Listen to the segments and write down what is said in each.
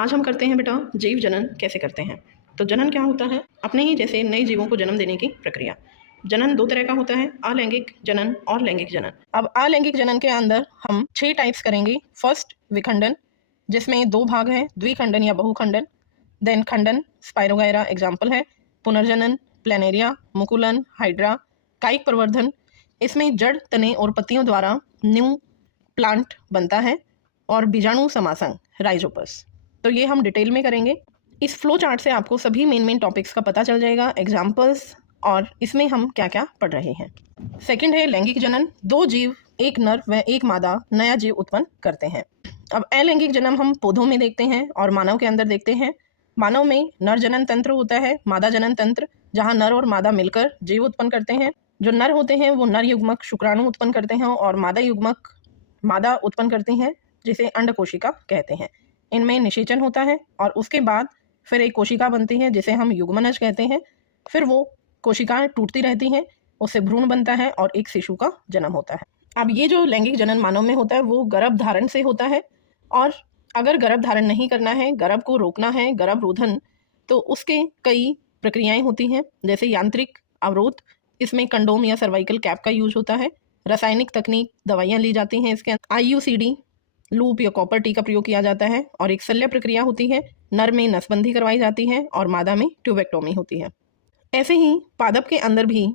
आज हम करते हैं बेटा जीव जनन कैसे करते हैं। तो जनन क्या होता है? अपने ही जैसे नए जीवों को जन्म देने की प्रक्रिया। जनन दो तरह का होता है, अलैंगिक जनन और लैंगिक जनन। अब अलैंगिक जनन के अंदर हम 6 टाइप्स करेंगे। फर्स्ट विखंडन, जिसमें 2 भाग हैं, द्विखंडन या बहुखंडन। देन खंडन, स्पाइरोगायरा एग्जाम्पल है। पुनर्जनन, प्लेनेरिया, मुकुलन, हाइड्रा। कायिक प्रवर्धन, इसमें जड़, तने और पत्तियों द्वारा न्यू प्लांट बनता है। और बीजाणु समासंग, राइजोपस। तो ये हम डिटेल में करेंगे। इस फ्लो चार्ट से आपको सभी मेन टॉपिक्स का पता चल जाएगा, एग्जाम्पल्स और इसमें हम क्या क्या पढ़ रहे हैं। सेकंड है लैंगिक जनन। 2 जीव, एक नर व एक मादा नया जीव उत्पन्न करते हैं। अब अलैंगिक जन्म हम पौधों में देखते हैं और मानव के अंदर देखते हैं। मानव में नर जनन तंत्र होता है, मादा जनन तंत्र, जहाँ नर और मादा मिलकर जीव उत्पन्न करते हैं। जो नर होते हैं वो नर युग्मक शुक्राणु उत्पन्न करते हैं और मादा युग्मक मादा उत्पन्न करती हैं, जिसे अंड कोशिका कहते हैं। इनमें निषेचन होता है और उसके बाद फिर एक कोशिका बनती है जिसे हम युग्मनज कहते हैं। फिर वो कोशिकाएं टूटती रहती हैं, उससे भ्रूण बनता है और एक शिशु का जन्म होता है। अब ये जो लैंगिक जनन मानव में होता है वो गर्भ धारण से होता है, और अगर गर्भ धारण नहीं करना है, गर्भ को रोकना है, गर्भ रोधन, तो उसके कई प्रक्रियाएं होती हैं, जैसे यांत्रिक अवरोध, इसमें कंडोम या सर्वाइकल कैप का यूज होता है। रासायनिक तकनीक, दवाइयाँ ली जाती हैं, इसके IUCD लूप या कॉपर टी का प्रयोग किया जाता है। और एक शल्य प्रक्रिया होती है, नर में नसबंदी करवाई जाती है और मादा में ट्यूबेक्टोमी होती है। ऐसे ही पादप के अंदर भी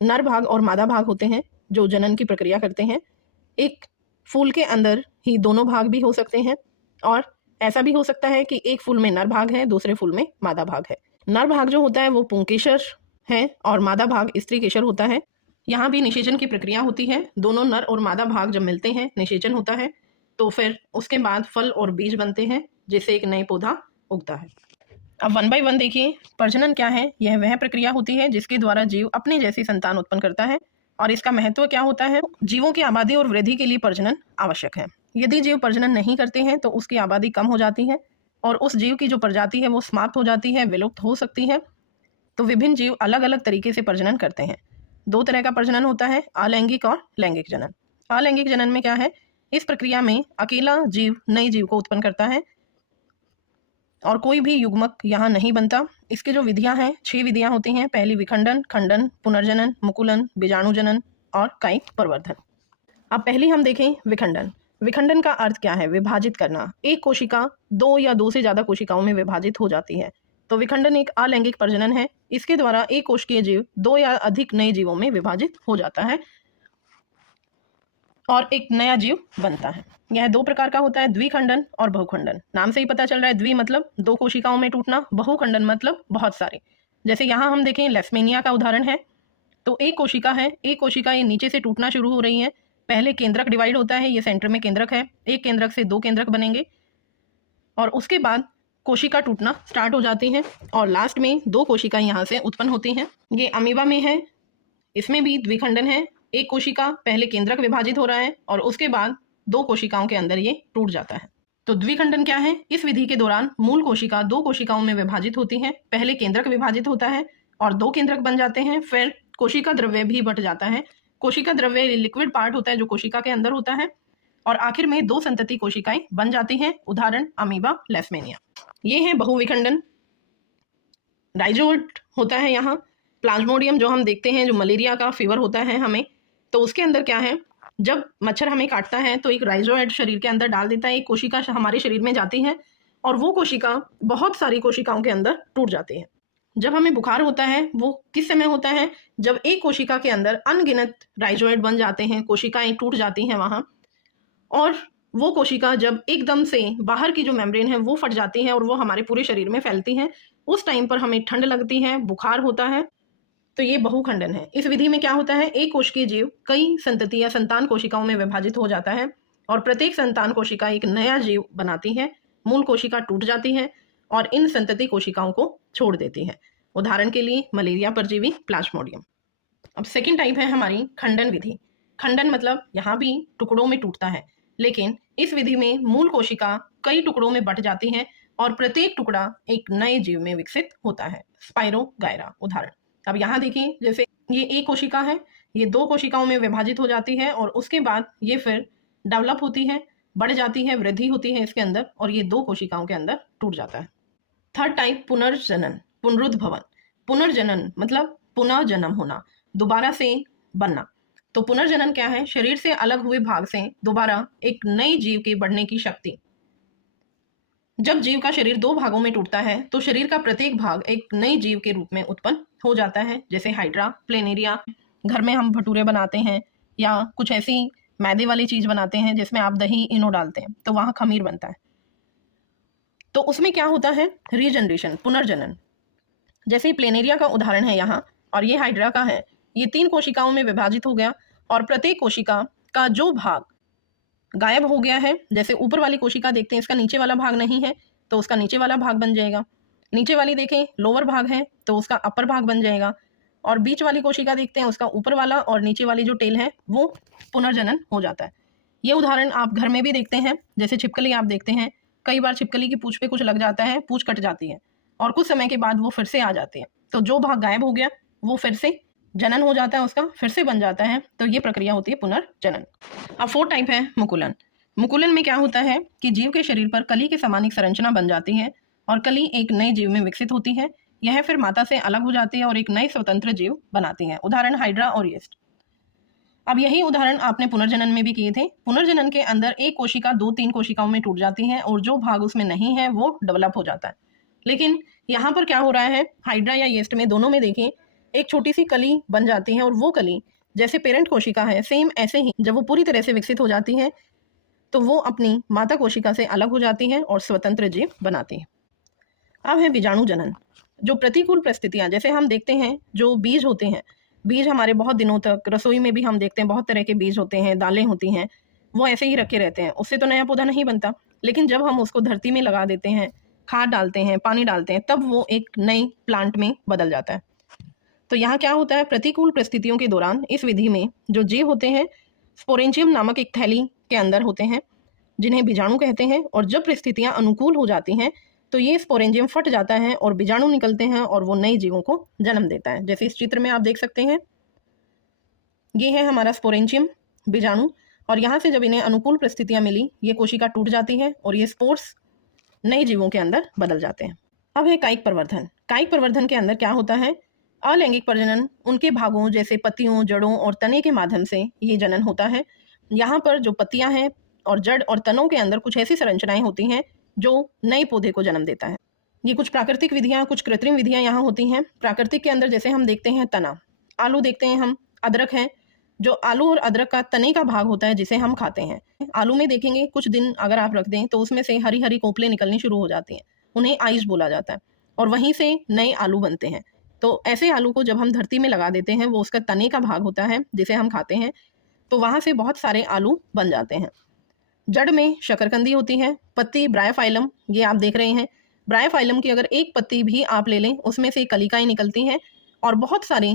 नर भाग और मादा भाग होते हैं जो जनन की प्रक्रिया करते हैं। एक फूल के अंदर ही दोनों भाग भी हो सकते हैं, और ऐसा भी हो सकता है कि एक फूल में नर भाग है, दूसरे फूल में मादा भाग है। नर भाग जो होता है वो पुंकेसर है और मादा भाग स्त्रीकेसर होता है। यहाँ भी निषेचन की प्रक्रिया होती है। दोनों नर और मादा भाग जब मिलते हैं, निषेचन होता है, तो फिर उसके बाद फल और बीज बनते हैं, जिससे एक नए पौधा उगता है। अब 1 बाय 1 देखिए। प्रजनन क्या है? यह वह प्रक्रिया होती है जिसके द्वारा जीव अपने जैसी संतान उत्पन्न करता है, और इसका महत्व क्या होता है? जीवों की आबादी और वृद्धि के लिए प्रजनन आवश्यक है। यदि जीव प्रजनन नहीं करते हैं तो उसकी आबादी कम हो जाती है और उस जीव की जो प्रजाति है वो समाप्त हो जाती है, विलुप्त हो सकती है। तो विभिन्न जीव अलग अलग तरीके से प्रजनन करते हैं। 2 तरह का प्रजनन होता है, अलैंगिक और लैंगिक जनन। अलैंगिक जनन में क्या है? इस प्रक्रिया में अकेला जीव नए जीव को उत्पन्न करता है और कोई भी युग्मक यहाँ नहीं बनता। इसकी जो विधियाँ हैं, 6 विधियाँ होती हैं। पहली विखंडन, खंडन, पुनर्जनन, मुकुलन, बीजाणु जनन और कायिक प्रवर्धन। अब पहली हम देखें विखंडन। विखंडन का अर्थ क्या है? विभाजित करना। एक कोशिका 2 या 2 से ज़्यादा कोशिकाओं में विभाजित हो जाती है, तो विखंडन एक अलैंगिक प्रजनन है। इसके द्वारा एक कोशिकीय जीव 2 या अधिक नए जीवों में विभाजित हो जाता है और एक नया जीव बनता है। यह 2 प्रकार का होता है, द्विखंडन और बहुखंडन। नाम से ही पता चल रहा है, द्वि मतलब 2 कोशिकाओं में टूटना, बहुखंडन मतलब बहुत सारे। जैसे यहाँ हम देखें, लेस्मेनिया का उदाहरण है। तो एक कोशिका है, एक कोशिका ये नीचे से टूटना शुरू हो रही है। पहले केंद्रक डिवाइड होता है, ये सेंटर में केंद्रक है, एक केंद्रक से 2 केंद्रक बनेंगे और उसके बाद कोशिका टूटना स्टार्ट हो जाती है और लास्ट में 2 कोशिका यहाँ से उत्पन्न होती हैं। ये अमीबा में है, इसमें भी द्विखंडन है। एक कोशिका पहले केंद्रक विभाजित हो रहा है और उसके बाद 2 कोशिकाओं के अंदर ये टूट जाता है। तो द्विखंडन क्या है? इस विधि के दौरान मूल कोशिका 2 कोशिकाओं में विभाजित होती है। पहले केंद्रक विभाजित होता है और 2 केंद्रक बन जाते हैं, फिर कोशिका द्रव्य भी बट जाता है। कोशिका द्रव्य लिक्विड पार्ट होता है जो कोशिका के अंदर होता है, और आखिर में 2 संतति कोशिकाएं बन जाती हैं, उदाहरण अमीबा, लेस्मेनिया। ये है बहुविखंडन। राइजोट होता है यहाँ। प्लाज्मोडियम जो हम देखते हैं, जो मलेरिया का फीवर होता है हमें, तो उसके अंदर क्या है, जब मच्छर हमें काटता है तो एक राइजोइड शरीर के अंदर डाल देता है। एक कोशिका हमारे शरीर में जाती है और वो कोशिका बहुत सारी कोशिकाओं के अंदर टूट जाती है। जब हमें बुखार होता है वो किस समय होता है? जब एक कोशिका के अंदर अनगिनत राइजोइड बन जाते हैं, कोशिकाएं टूट जाती हैं वहाँ, और वो कोशिका जब एकदम से बाहर की जो मेम्ब्रेन है वो फट जाती है और वो हमारे पूरे शरीर में फैलती हैं, उस टाइम पर हमें ठंड लगती है, बुखार होता है। तो ये बहुखंडन है। इस विधि में क्या होता है? एक कोशिकीय जीव कई संतति या संतान कोशिकाओं में विभाजित हो जाता है और प्रत्येक संतान कोशिका एक नया जीव बनाती है। मूल कोशिका टूट जाती है और इन संतति कोशिकाओं को छोड़ देती है। उदाहरण के लिए मलेरिया परजीवी, प्लाज्मोडियम। अब सेकेंड टाइप है हमारी खंडन विधि। खंडन मतलब यहाँ भी टुकड़ों में टूटता है, लेकिन इस विधि में मूल कोशिका कई टुकड़ों में बट जाती है और प्रत्येक टुकड़ा एक नए जीव में विकसित होता है। स्पाइरोगायरा उदाहरण। अब यहाँ देखिए, जैसे ये एक कोशिका है, ये 2 कोशिकाओं में विभाजित हो जाती है और उसके बाद ये फिर डेवलप होती है, बढ़ जाती है, वृद्धि होती है इसके अंदर और ये 2 कोशिकाओं के अंदर टूट जाता है। थर्ड टाइप पुनर्जनन, पुनरुद्भवन। पुनर्जनन मतलब पुनः जन्म होना, दोबारा से बनना। तो पुनर्जनन क्या है? शरीर से अलग हुए भाग से दोबारा एक नए जीव के बढ़ने की शक्ति। जब जीव का शरीर 2 भागों में टूटता है तो शरीर का प्रत्येक भाग एक नए जीव के रूप में उत्पन्न हो जाता है, जैसे हाइड्रा, प्लेनेरिया। घर में हम भटूरे बनाते हैं या कुछ ऐसी मैदे वाली चीज बनाते हैं जिसमें आप दही इनो डालते हैं, तो वहां खमीर बनता है। तो उसमें क्या होता है? रीजनरेशन, पुनर्जनन। जैसे प्लेनेरिया का उदाहरण है यहाँ, और ये हाइड्रा का है। ये 3 कोशिकाओं में विभाजित हो गया और प्रत्येक कोशिका का जो भाग गायब हो गया है, जैसे ऊपर वाली कोशिका देखते हैं, इसका नीचे वाला भाग नहीं है तो उसका नीचे वाला भाग बन जाएगा। नीचे वाली देखें, लोअर भाग है तो उसका अपर भाग बन जाएगा। और बीच वाली कोशिका देखते हैं, उसका ऊपर वाला और नीचे वाली जो टेल है वो पुनर्जनन हो जाता है। ये उदाहरण आप घर में भी देखते हैं, जैसे छिपकली आप देखते हैं, कई बार छिपकली की पूंछ पे कुछ लग जाता है, पूंछ कट जाती है और कुछ समय के बाद वो फिर से आ जाती है। तो जो भाग गायब हो गया वो फिर से जनन हो जाता है, उसका फिर से बन जाता है। तो ये प्रक्रिया होती है पुनर्जनन। अब 4th टाइप है मुकुलन। मुकुलन में क्या होता है कि जीव के शरीर पर कली के समान एक संरचना बन जाती है और कली एक नए जीव में विकसित होती है। यह फिर माता से अलग हो जाती है और एक नए स्वतंत्र जीव बनाती है। उदाहरण हाइड्रा और यीस्ट। अब यही उदाहरण आपने पुनर्जनन में भी किए थे। पुनर्जनन के अंदर एक कोशिका 2-3 कोशिकाओं में टूट जाती है और जो भाग उसमें नहीं है वो डेवलप हो जाता है। लेकिन यहाँ पर क्या हो रहा है, हाइड्रा या यीस्ट में, दोनों में देखें, एक छोटी सी कली बन जाती है और वो कली जैसे पेरेंट कोशिका है, सेम ऐसे ही जब वो पूरी तरह से विकसित हो जाती है तो वो अपनी माता कोशिका से अलग हो जाती है और स्वतंत्र जीव बनाती है। अब है बीजाणु जनन। जो प्रतिकूल परिस्थितियां, जैसे हम देखते हैं जो बीज होते हैं, बीज हमारे बहुत दिनों तक, रसोई में भी हम देखते हैं बहुत तरह के बीज होते हैं, दालें होती हैं, वो ऐसे ही रखे रहते हैं, उससे तो नया पौधा नहीं बनता। लेकिन जब हम उसको धरती में लगा देते हैं, खाद डालते हैं, पानी डालते हैं, तब वो एक नई प्लांट में बदल जाता है। तो यहाँ क्या होता है, प्रतिकूल परिस्थितियों के दौरान इस विधि में जो जीव होते हैं स्पोरेंजियम नामक एक थैली के अंदर होते हैं जिन्हें बीजाणु कहते हैं, और जब परिस्थितियां अनुकूल हो जाती हैं तो ये स्पोरेंजियम फट जाता है और बीजाणु निकलते हैं और वो नए जीवों को जन्म देता है। जैसे इस चित्र में आप देख सकते हैं, ये है हमारा स्पोरेंजियम, बीजाणु, और यहाँ से जब इन्हें अनुकूल परिस्थितियां मिली, ये कोशिका टूट जाती है और ये स्पोर्स नए जीवों के अंदर बदल जाते हैं। अब है कायिक प्रवर्धन। कायिक प्रवर्धन के अंदर क्या होता है, अलैंगिक प्रजनन, उनके भागों जैसे पत्तियों, जड़ों और तने के माध्यम से ये जनन होता है। यहाँ पर जो पत्तियां हैं और जड़ और तनों के अंदर कुछ ऐसी संरचनाएं होती हैं जो नए पौधे को जन्म देता है। ये कुछ प्राकृतिक विधियां, कुछ कृत्रिम विधियां यहाँ होती हैं। प्राकृतिक के अंदर जैसे हम देखते हैं तना, आलू देखते हैं हम, अदरक है, जो आलू और अदरक का तने का भाग होता है जिसे हम खाते हैं। आलू में देखेंगे कुछ दिन अगर आप रख दें तो उसमें से हरी हरी कोपलें निकलनी शुरू हो जाती हैं, उन्हें आइस बोला जाता है, और वहीं से नए आलू बनते हैं। तो ऐसे आलू को जब हम धरती में लगा देते हैं, वो उसका तने का भाग होता है जिसे हम खाते हैं, तो वहां से बहुत सारे आलू बन जाते हैं। जड़ में शकरकंदी होती है, पत्ती ब्रायोफाइलम, ये आप देख रहे हैं। ब्रायोफाइलम की अगर एक पत्ती भी आप ले लें, उसमें से कलिकाएं निकलती हैं और बहुत सारी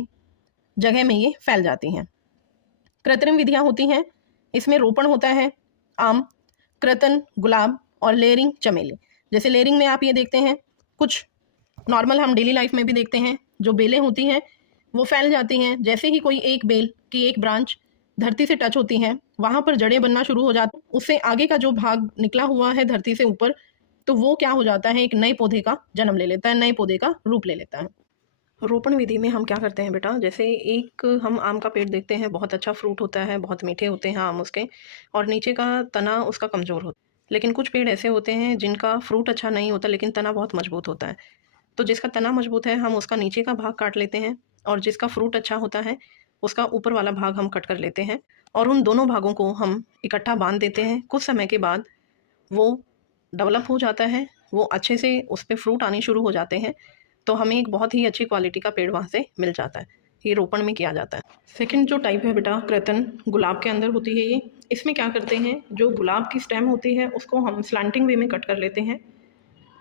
जगह में ये फैल जाती हैं। कृत्रिम विधियां होती हैं, इसमें रोपण होता है, आम, कृतन, गुलाब और लेयरिंग, चमेली। जैसे लेयरिंग में आप ये देखते हैं, कुछ नॉर्मल हम डेली लाइफ में भी देखते हैं, जो बेलें होती हैं वो फैल जाती हैं। जैसे ही कोई एक बेल की एक ब्रांच धरती से टच होती हैं, वहाँ पर जड़ें बनना शुरू हो जाती हैं। उससे आगे का जो भाग निकला हुआ है धरती से ऊपर, तो वो क्या हो जाता है, एक नए पौधे का जन्म ले लेता है, नए पौधे का रूप ले लेता है। रोपण विधि में हम क्या करते हैं बेटा, जैसे एक हम आम का पेड़ देखते हैं, बहुत अच्छा फ्रूट होता है, बहुत मीठे होते हैं आम उसके, और नीचे का तना उसका कमज़ोर होता है। लेकिन कुछ पेड़ ऐसे होते हैं जिनका फ्रूट अच्छा नहीं होता लेकिन तना बहुत मजबूत होता है। तो जिसका तना मजबूत है हम उसका नीचे का भाग काट लेते हैं, और जिसका फ्रूट अच्छा होता है उसका ऊपर वाला भाग हम कट कर लेते हैं, और उन दोनों भागों को हम इकट्ठा बांध देते हैं। कुछ समय के बाद वो डेवलप हो जाता है, वो अच्छे से उस पर फ्रूट आने शुरू हो जाते हैं, तो हमें एक बहुत ही अच्छी क्वालिटी का पेड़ वहाँ से मिल जाता है। ये रोपण में किया जाता है। सेकंड जो टाइप है बेटा, कृतन, गुलाब के अंदर होती है ये। इसमें क्या करते हैं, जो गुलाब की स्टेम होती है उसको हम स्लैंटिंग वे में कट कर लेते हैं,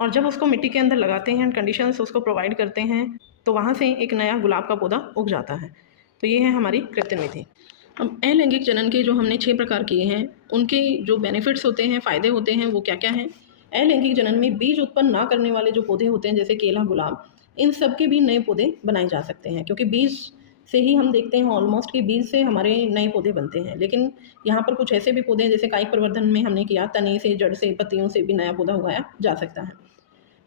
और जब उसको मिट्टी के अंदर लगाते हैं, कंडीशंस उसको प्रोवाइड करते हैं, तो वहाँ से एक नया गुलाब का पौधा उग जाता है। तो ये है हमारी कृत्रिम विधि। अब अलैंगिक जनन के जो हमने 6 प्रकार किए हैं, उनके जो बेनिफिट्स होते हैं, फ़ायदे होते हैं, वो क्या क्या हैं। अलैंगिक जनन में बीज उत्पन्न ना करने वाले जो पौधे होते हैं, जैसे केला, गुलाब, इन सब के भी नए पौधे बनाए जा सकते हैं, क्योंकि बीज से ही हम देखते हैं ऑलमोस्ट कि बीज से हमारे नए पौधे बनते हैं। लेकिन यहाँ पर कुछ ऐसे भी पौधे हैं, जैसे कायिक प्रवर्धन में हमने किया, तने से, जड़ से, पत्तियों से भी नया पौधा उगाया जा सकता है।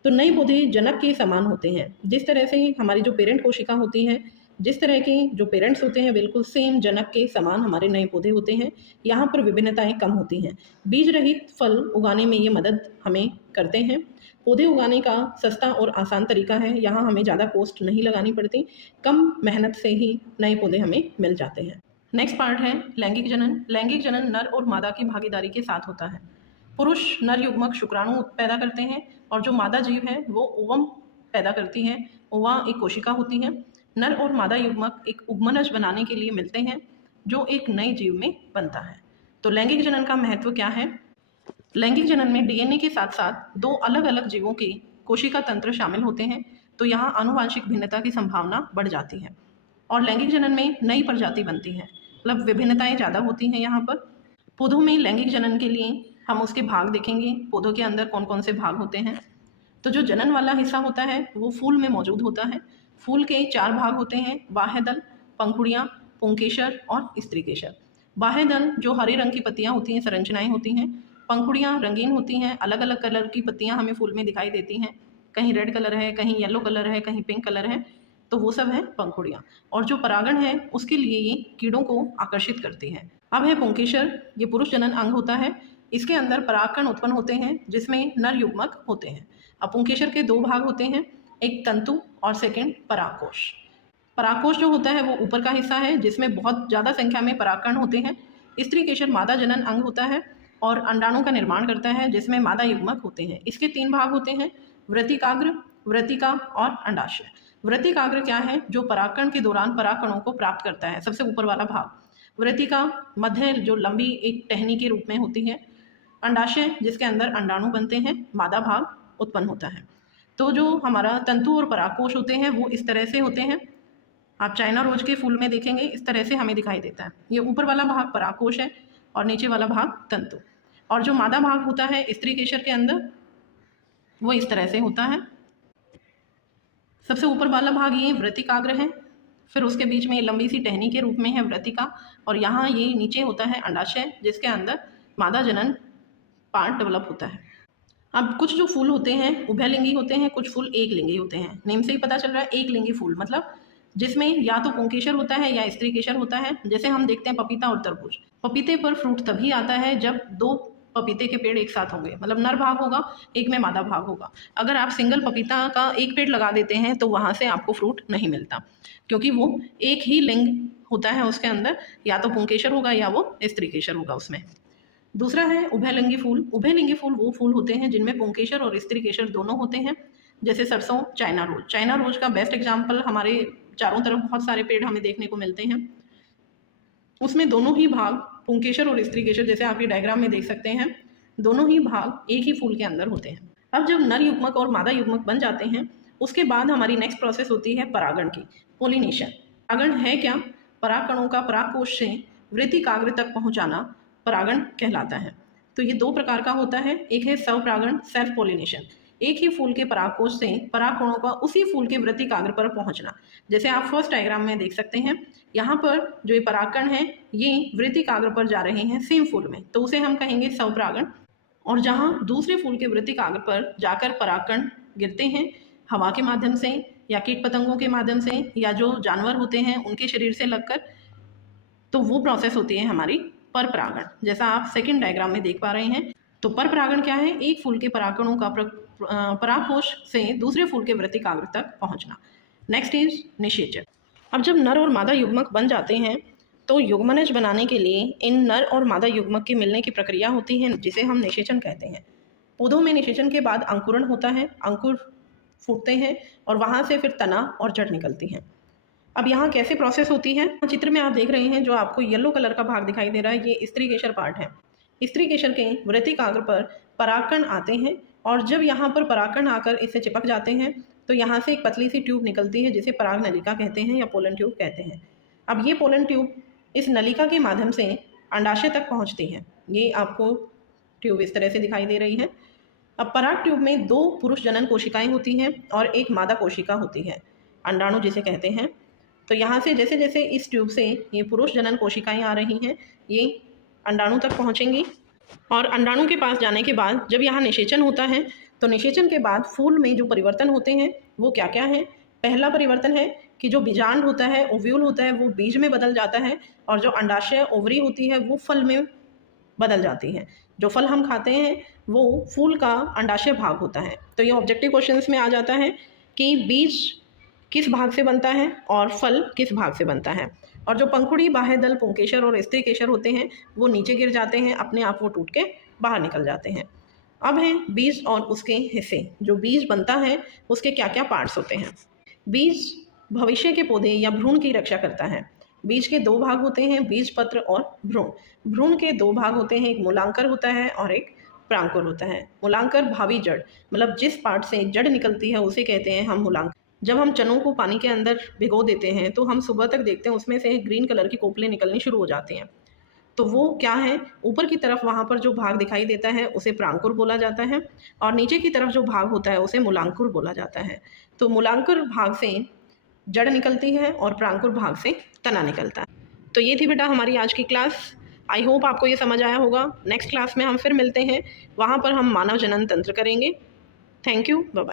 तो नए पौधे जनक के समान होते हैं। जिस तरह से हमारी जो पेरेंट कोशिका होती है, जिस तरह के जो पेरेंट्स होते हैं, बिल्कुल सेम जनक के समान हमारे नए पौधे होते हैं। यहाँ पर विभिन्नताएं कम होती हैं। बीज रहित फल उगाने में ये मदद हमें करते हैं। पौधे उगाने का सस्ता और आसान तरीका है। यहाँ हमें ज़्यादा कॉस्ट नहीं लगानी पड़ती, कम मेहनत से ही नए पौधे हमें मिल जाते हैं। नेक्स्ट पार्ट है लैंगिक जनन। लैंगिक जनन नर और मादा की भागीदारी के साथ होता है। पुरुष नर युग्मक शुक्राणु पैदा करते हैं और जो मादा जीव है वो ओवम पैदा करती है। ओवा एक कोशिका होती है। नर और मादा युग्मक एक उगमनज बनाने के लिए मिलते हैं, जो एक नए जीव में बनता है। तो लैंगिक जनन का महत्व क्या है? लैंगिक जनन में डीएनए के साथ साथ दो अलग अलग जीवों की कोशिका तंत्र शामिल होते हैं, तो यहाँ आनुवांशिक भिन्नता की संभावना बढ़ जाती है और लैंगिक जनन में नई प्रजाति बनती है। मतलब विभिन्नताएं ज़्यादा होती हैं यहाँ पर। पौधों में लैंगिक जनन के लिए हम उसके भाग देखेंगे, पौधों के अंदर कौन कौन से भाग होते हैं। तो जो जनन वाला हिस्सा होता है वो फूल में मौजूद होता है। फूल के 4 भाग होते हैं, बाह्य दल, पंखुड़ियाँ, पुंकेसर और स्त्रीकेसर। बाह्य दल जो हरे रंग की पत्तियाँ होती हैं, संरचनाएं होती हैं। पंखुड़ियाँ रंगीन होती हैं, अलग अलग कलर की पत्तियाँ हमें फूल में दिखाई देती हैं। कहीं रेड कलर है, कहीं येलो कलर है, कहीं पिंक कलर है, तो वो सब है पंखुड़ियाँ। और जो परागण है उसके लिए ये कीड़ों को आकर्षित करती है। अब है पुंकेसर, ये पुरुष जनन अंग होता है। इसके अंदर परागकण उत्पन्न होते हैं जिसमें नर युग्मक होते हैं। अब पुंकेसर के 2 भाग होते हैं, एक तंतु और सेकंड परागकोश। परागकोश जो होता है वो ऊपर का हिस्सा है जिसमें बहुत ज़्यादा संख्या में परागकण होते हैं। स्त्रीकेसर मादा जनन अंग होता है और अंडाणु का निर्माण करता है जिसमें मादा युग्मक होते हैं। इसके 3 भाग होते हैं, वृत्तिकाग्र, वृत्तिका और अंडाशय। वृत्तिकाग्र क्या है? जो परागकण के दौरान परागकणों को प्राप्त करता है, सबसे ऊपर वाला भाग। वृत्तिका मध्य जो लंबी एक टहनी के रूप में होती है। अंडाशय जिसके अंदर अंडाणु बनते हैं, मादा भाग उत्पन्न होता है। तो जो हमारा तंतु और परागकोश होते हैं वो इस तरह से होते हैं। आप चाइना रोज के फूल में देखेंगे इस तरह से हमें दिखाई देता है। ये ऊपर वाला भाग परागकोश है और नीचे वाला भाग तंतु। और जो मादा भाग होता है स्त्रीकेसर के अंदर वो इस तरह से होता है। सबसे ऊपर वाला भाग ये वृत्तिकाग्र है, फिर उसके बीच में लंबी सी टहनी के रूप में है वृत्तिका, और यहाँ ये नीचे होता है अंडाशय जिसके अंदर मादा जनन पार्ट डेवलप होता है। अब कुछ जो फूल होते हैं उभयलिंगी होते हैं, कुछ फूल एक लिंगी होते हैं। नेम से ही पता चल रहा है एक लिंगी फूल, मतलब जिसमें या तो पुंकेसर होता है या स्त्रीकेसर होता है। जैसे हम देखते हैं पपीता और तरबूज। पपीते पर फ्रूट तभी आता है जब 2 पपीते के पेड़ एक साथ होंगे, मतलब नर भाग होगा, एक में मादा भाग होगा। अगर आप सिंगल पपीता का एक पेड़ लगा देते हैं तो वहाँ से आपको फ्रूट नहीं मिलता, क्योंकि वो एक ही लिंग होता है उसके अंदर, या तो पुंकेसर होगा या वो स्त्रीकेसर होगा उसमें। दूसरा है उभयलिंगी फूल। उभयलिंगी फूल वो फूल होते हैं जिनमें पुंकेसर और स्त्रीकेसर दोनों होते हैं, जैसे सरसों, चाइना रोज। चाइना रोज का बेस्ट एग्जाम्पल, हमारे चारों तरफ बहुत सारे पेड़ हमें देखने को मिलते हैं, उसमें दोनों ही भाग पुंकेसर और स्त्रीकेसर, जैसे आप ये डायग्राम में देख सकते हैं, दोनों ही भाग एक ही फूल के अंदर होते हैं। अब जब नर युग्मक और मादा युग्मक बन जाते हैं उसके बाद हमारी नेक्स्ट प्रोसेस होती है परागण की, पोलिनेशन। परागण है क्या? परागकणों का परागकोश से वृत्तिकाग्र तक पहुंचाना परागण कहलाता है। तो ये 2 प्रकार का होता है, एक है स्वपरागण, सेल्फ पोलिनेशन। एक ही फूल के परागकोश से परागकणों का उसी फूल के वृत्तिकाग्र पर पहुंचना। जैसे आप फर्स्ट डायग्राम में देख सकते हैं, यहाँ पर जो ये परागकण है ये वृत्तिकाग्र पर जा रहे हैं सेम फूल में, तो उसे हम कहेंगे स्वपरागण। और जहाँ दूसरे फूल के वृत्तिकाग्र पर जाकर परागकण गिरते हैं हवा के माध्यम से या कीट पतंगों के माध्यम से या जो जानवर होते हैं उनके शरीर से लगकर, तो वो प्रोसेस होती है हमारी पर परागण, जैसा आप सेकंड डायग्राम में देख पा रहे हैं। तो पर परागण क्या है? एक फूल के परागकणों का परागकोश से दूसरे फूल के वृत्तिकाग्र तक पहुंचना। नेक्स्ट इज निषेचन। अब जब नर और मादा युग्मक बन जाते हैं तो युग्मनज बनाने के लिए इन नर और मादा युग्मक के मिलने की प्रक्रिया होती है जिसे हम निषेचन कहते हैं। पौधों में निषेचन के बाद अंकुरण होता है, अंकुर फूटते हैं और वहाँ से फिर तना और जड़ निकलती हैं। अब यहाँ कैसे प्रोसेस होती है? चित्र में आप देख रहे हैं जो आपको येलो कलर का भाग दिखाई दे रहा है, ये स्त्रीकेसर पार्ट है। स्त्रीकेसर के वृत्तिकाग्र पर परागकण आते हैं और जब यहाँ पर परागकण आकर इससे चिपक जाते हैं तो यहाँ से एक पतली सी ट्यूब निकलती है जिसे पराग नलिका कहते हैं या पोलन ट्यूब कहते हैं। अब ये पोलन ट्यूब इस नलिका के माध्यम से अंडाशय तक पहुँचती है। ये आपको ट्यूब इस तरह से दिखाई दे रही है। अब पराग ट्यूब में 2 पुरुष जनन कोशिकाएं होती हैं और एक मादा कोशिका होती है, अंडाणु जिसे कहते हैं। तो यहाँ से जैसे जैसे इस ट्यूब से ये पुरुष जनन कोशिकाएं आ रही हैं, ये अंडाणु तक पहुँचेंगी और अंडाणु के पास जाने के बाद जब यहाँ निषेचन होता है तो निषेचन के बाद फूल में जो परिवर्तन होते हैं वो क्या क्या है। पहला परिवर्तन है कि जो बीजांड होता है, ओव्यूल होता है, वो बीज में बदल जाता है और जो अंडाशय ओवरी होती है वो फल में बदल जाती है। जो फल हम खाते हैं वो फूल का अंडाशय भाग होता है। तो ये ऑब्जेक्टिव क्वेश्चंस में आ जाता है कि बीज किस भाग से बनता है और फल किस भाग से बनता है। और जो पंखुड़ी, बाह्यदल, पुंकेसर और स्त्री केसर होते हैं वो नीचे गिर जाते हैं, अपने आप वो टूट के बाहर निकल जाते हैं। अब हैं बीज और उसके हिस्से। जो बीज बनता है उसके क्या क्या पार्ट्स होते हैं। बीज भविष्य के पौधे या भ्रूण की रक्षा करता है। बीज के दो भाग होते हैं, बीज पत्र और भ्रूण। भ्रूण के दो भाग होते हैं, एक मूलांकर होता है और एक प्रांकुर होता है। मूलांकर भावी जड़, मतलब जिस पार्ट से जड़ निकलती है उसे कहते हैं हम मूलांकर। जब हम चनों को पानी के अंदर भिगो देते हैं तो हम सुबह तक देखते हैं उसमें से ग्रीन कलर की कोपलें निकलनी शुरू हो जाती हैं। तो वो क्या है, ऊपर की तरफ वहाँ पर जो भाग दिखाई देता है उसे प्रांकुर बोला जाता है और नीचे की तरफ जो भाग होता है उसे मूलांकुर बोला जाता है। तो मूलांकुर भाग से जड़ निकलती है और प्रांकुर भाग से तना निकलता है। तो ये थी बेटा हमारी आज की क्लास। आई होप आपको ये समझ आया होगा। नेक्स्ट क्लास में हम फिर मिलते हैं, वहाँ पर हम मानव जनन तंत्र करेंगे। Thank you, bye bye.